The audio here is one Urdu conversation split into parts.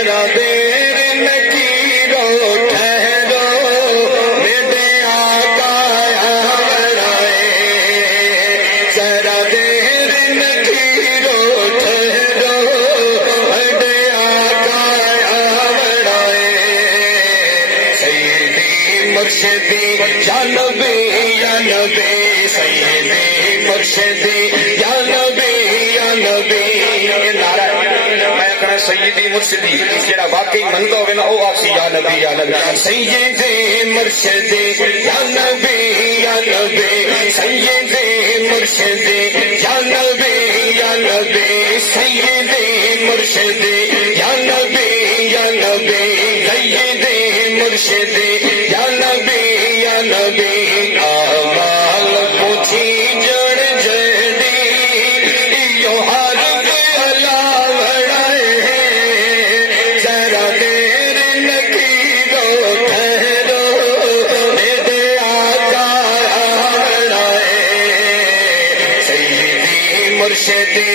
ذرا دیر نکیرو ٹھہرو میرے آقا آئے ذرا دیر نکیرو ٹھہرو میرے آقا آئے سیدی مرشدی یا نبی سیدی مرشدی یا نبی سیدی مرشدی جڑا واقعی منگا ہوئے نا او آسی یا نبی سیدی مرشدی یا نبی سیدی مرشدی یا نبی سیدی مرشدی یا نبی سیدی مرشدی یا نبی آمال پوچھی جڑ جڑی یو ہر مرشدی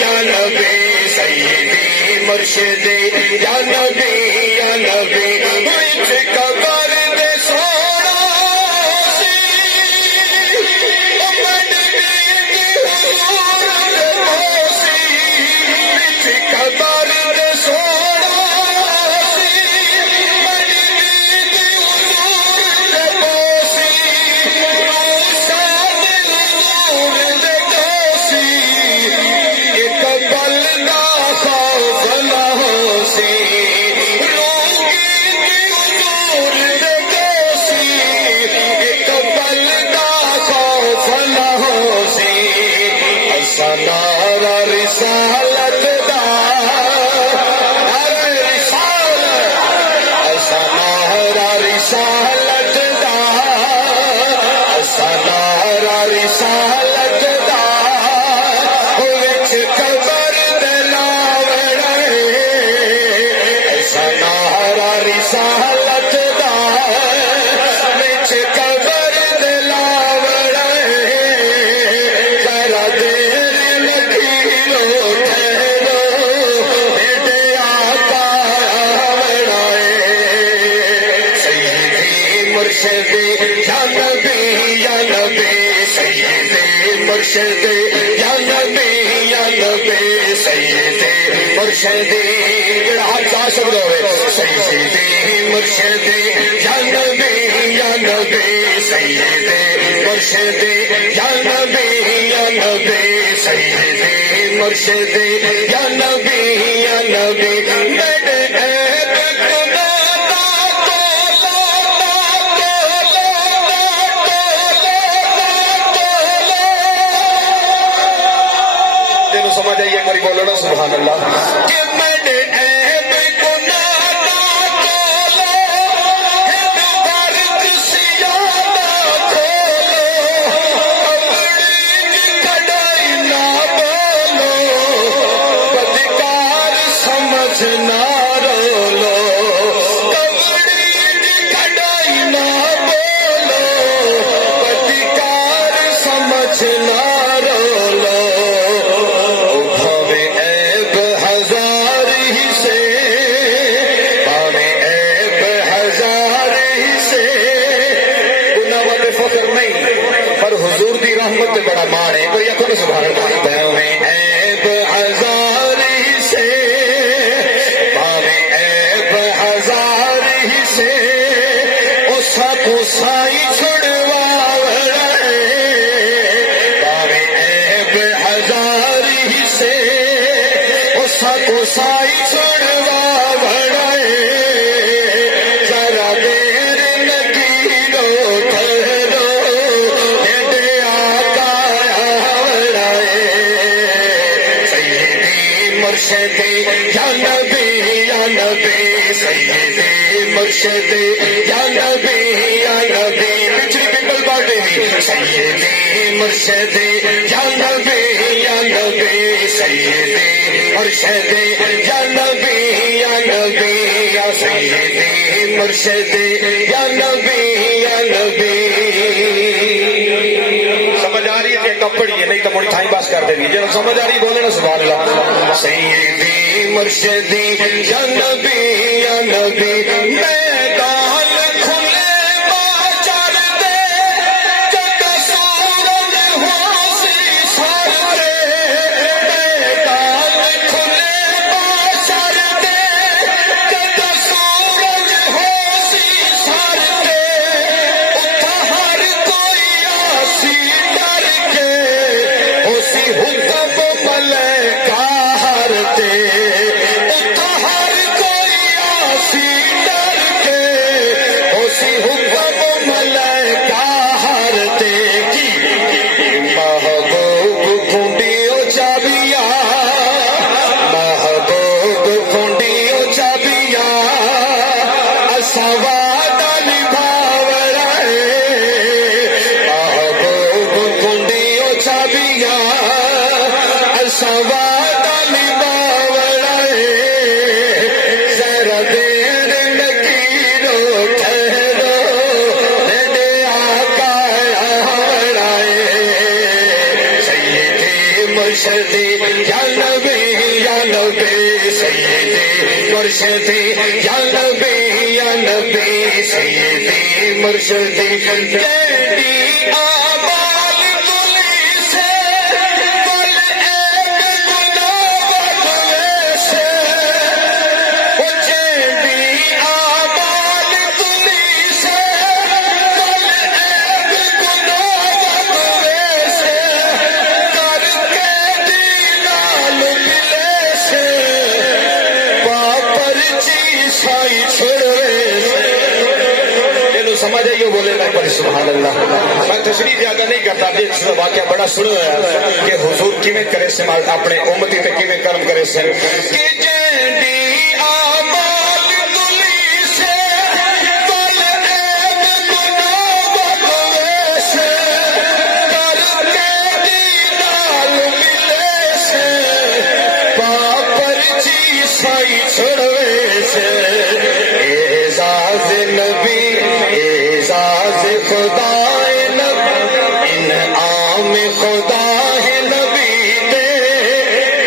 یا نبی سیدی مرشدی یا نبی وچ قبر دے سونا سی امن دی حضور موسی وچ قبر دے سونا سی امن دی حضور موسی سامنے حضور نارا رسالت دا نارا رسالت دا نارا رسالت دا وچ قبر دلاوڑے نارا رسالت دا وچ قبر دلاوڑے ذرا دیر نکیرو ٹھہرو میرے آقا آئے سیدی مرشدی یا نبی سیدی مرشدی یا نبی سیدی مرشدی جڑا ہاتھ کا شبد ہوئے سیدی مرشدی یا نبی سیدی مرشدی یا نبی سیدی مرشدی یا نبی میرے عیب دل سمجھ آئیے ایک باری بولو نا سبحان اللہ کہ میرے عیب رحمت بڑا مانے کوئی اکھر سبحان اللہ باویں عیب ہزار ہی سے باویں عیب ہزار ہی سے اسا کو سائی چھڑواوڑے باویں عیب ہزار ہی سے اسا کو سائی چھڑواوڑے ذرا دیر نکیرو ٹھہرو مرشدی یا نبی سیدی مرشدی یا نبی پچھلی پیپل پارٹی بھی سیدی مرشدی یا نبی سیدی مرشدی یا نبی سیدی مرشدی یا نبی سمجھ آ رہی ہے تو پڑھیے نہیں تو مڑی تھائی بس کر دے جب سمجھ آ رہی بولے نا سبحان اللہ سیدی مرشدی یا نبی یا نبی میدان کھلے باچر دے جب سورج ہوسی سر دے میدان کھلے باچر دے جب سورج ہوسی سر دے اتھا ہر کوئی آسی ڈر کے ہوسی حکم ملکہ ہر دے اتھا ہر کوئی آسی ڈر کے ہوسی حکم ملکہ ہر دے کی محبوب کنڈیو چابیا محبوب کنڈیو چابیا اسواد نبھاوڑا محبوب کنڈیو چابیا اسواد نبھاوڑا ذرا دیر لکیرو ٹھہرو میرے آقا آڑائے سیدی مرشدی یا نبی یا نبی سیدی مرشدی یا نبی یا نبی سیدی مرشدی تیری آمال دلی سے کل ایک گناہ بدلے سے وہ تیری آمال دلی سے کل ایک گناہ بدلے سے کر کے دینال ملے سے پاپر چی سائی چھڑے سے یہ سمجھ آئیے بولے میں پر سبحان اللہ میں تشریح زیادہ نہیں کرتا جس واقعہ بڑا سنو ہے کہ حضور کیویں کرے سے اپنے امتی تے کیویں کرم کرے سے کہ جینڈی آمال دلی سے کل ایک گناہ بدلے سے کر کے دینال ملے سے پاپر چی سائی چھڑوے سے اعزاز نبی اعزاز خدا نبی انعام خدا ہے نبی دے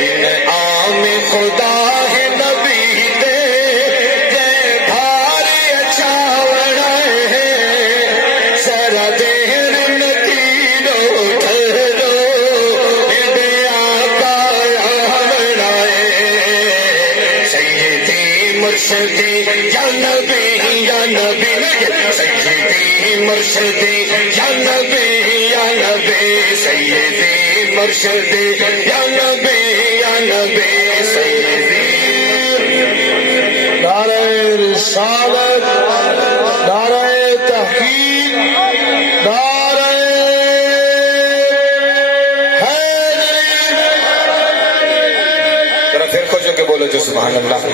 انعام خدا ہے نبی دے جے بھاری اچھاوڑا ہے ذرا دیر نکیرو ٹھہرو میرے آقا آڑائے سیدی مرشدی یا نبی یا نبی سیدی مرشدی یا نبی یا نبی سیدی مرشدی یا نبی یا نبی سیدی نعرہ رسالت نعرہ تحقیق نعرہ ذرا پھر خوش ہو کے بولو جو سبحان اللہ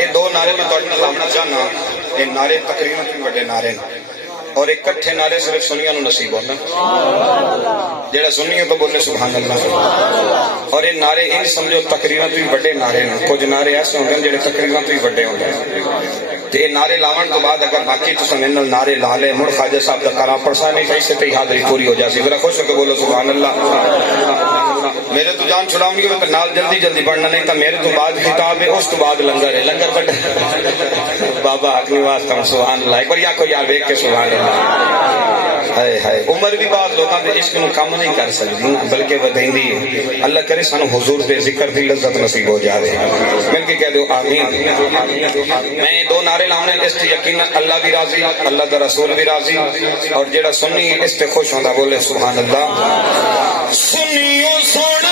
یہ دو نعرے میں توڑنا لاؤنا چاہنا یہ نعرے تقریباً بھی بڑے نعرے اور ایک کٹھے نعرے صرف سنیاں نو نصیب ہونا جیڑا سنیوں تو بولے سبحان اللہ اور یہ نعرے ان سمجھو تقریباً بھی بڑے نعرے ہیں کچھ نعرے ایسے ہوندے ہیں جڑے تقریباً بھی بڑے ہوندے ہیں یہ نعرے لاون تو بعد اگر باقی تو سمجھنا نعرے لا لے مڑ خواجہ صاحب کا کرا پڑسا نہیں تھا اس سے تی حاضری پوری ہو جاسی ذرا خوش ہو کے بولو سبحان اللہ میرے تو جان چھڑاؤں گی تو نال جلدی جلدی پڑھنا نہیں تو میرے تو بعد خطاب ہے اس تو بعد لنگر ہے لنگر کٹ بابا حق نواز تم سبحان اللہ ایک بار یا کوئی یار دیکھ کے سبحان اللہ ہائے ہائے عمر بھی بعض لوگاں دے عشق نو کم نہیں کر سکتی بلکہ ودیندی ہے اللہ کرے سانو حضور دے ذکر دی لذت نصیب ہو جاوے مل کے کہہ دو آمین میں دو نعرے لاؤنے اس سے یقین اللہ بھی راضی اللہ دا رسول بھی راضی اور جیڑا سنی اس سے خوش ہوندا بولے سبحان اللہ سنیو سونا